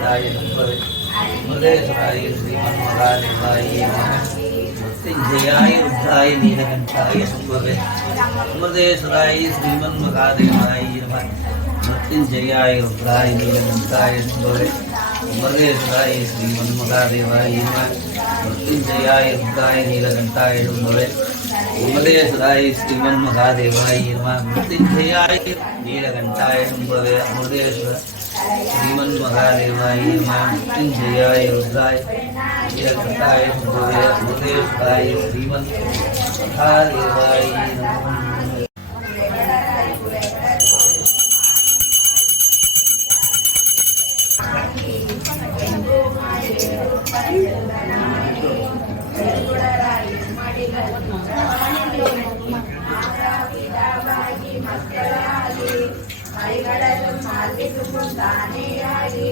नीलकंठाय सुभगे मदेवराय श्रीमन्महादेवाय नमः जयाय रुद्राय नीलकंठाय शंभवे अमृतेश्वराय श्रीमन्महादेवाय नमः मृत्युंजयाय रुद्राय नीलकंठाय शंभवे अमृतेश्वराय श्रीमन्महादेवाय नमः मृत्युंजयाय रुद्राय नीलकंठाय शंभवे अमृतेश्वराय श्रीमन्महादेवाय नमः मृत्युंजयाय नीलकंठाय शंभवे શ્રીમન મહાદેવાય મૃત્યુંજયાય ઉદ્ધાય જયકૃતાય ભૂદેશાય શ્રીમન મહાદેવાય નમઃ. அவைகளதும் அறிவிக்கும் தானேயாகி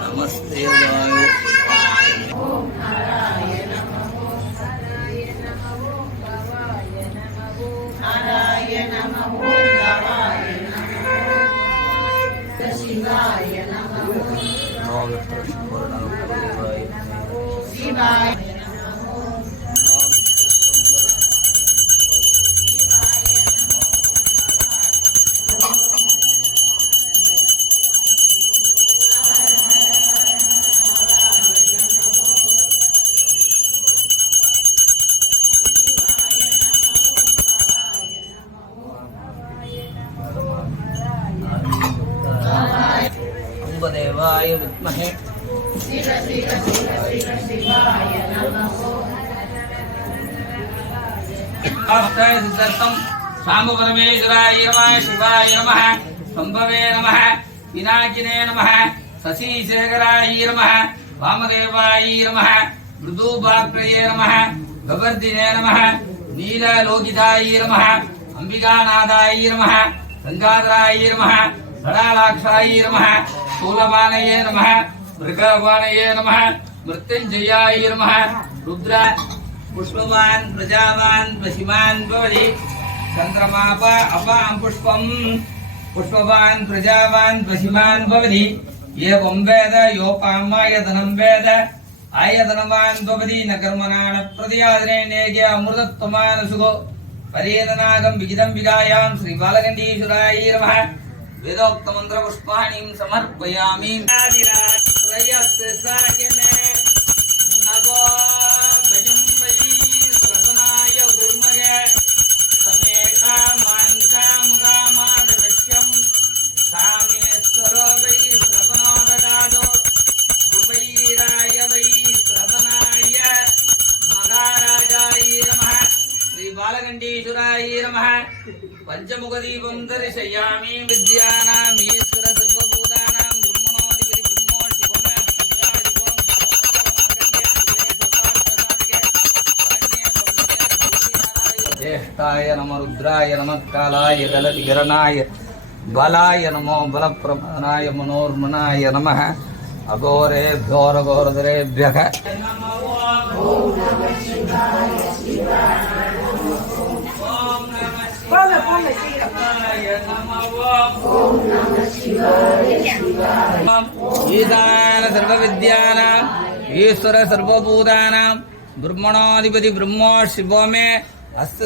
नमस्ते वायु अम्बदेवाय विद्महे सिद्धर्थम शाम्ब परमेश्वराय नमः शिवाय नमः शम्भवे नमः पिनाकिने नमः शशिशेखराय नमः वामदेवाय नमः गडालाक्षाय नमः స్థూలమానయే నమ మృగవాణయే నమ మృత్యుంజయాయ నమ రుద్ర పుష్పవాన్ ప్రజావాన్ పశిమాన్ భవతి చంద్రమాప అపాం పుష్పం పుష్పవాన్ ప్రజావాన్ పశిమాన్ భవతి ఏం వేద యోపామాయతనం వేద ఆయతనవాన్ భవతి న కర్మణాన ప్రతియాదనే నేగే అమృతత్వమానసుగో పరేదనాగం విజితం విగాయాం శ్రీ బాలగండీశ్వరాయ నమః वेदोक्तमन्त्रपुष्पाणिं समर्पयामि त्रयस्सायने नवो காலகண்டீஸ்வராய நம பஞ்சமுக தீபம் தரிசயாமி வித்யானாம் ஈஸ்வர சர்வபூதானாம் பிரம்மணோதிபதி பிரம்மோ சிவம ஜேஷ்டாய நம ருத்ராய நமக்காலாய கலதி கரணாய பலாய நமோ பலப்பிரமதனாய மனோர்மனாய நம அகோரே கோரகோரதரேபியக ஓம் சிவாய சிவாய ஈசான சர்வவித்யானாம் ஈஸ்வர சர்வபூதானாம் பிரம்மணாதிபதி பிரம்மோ சிவோமே அஸ்து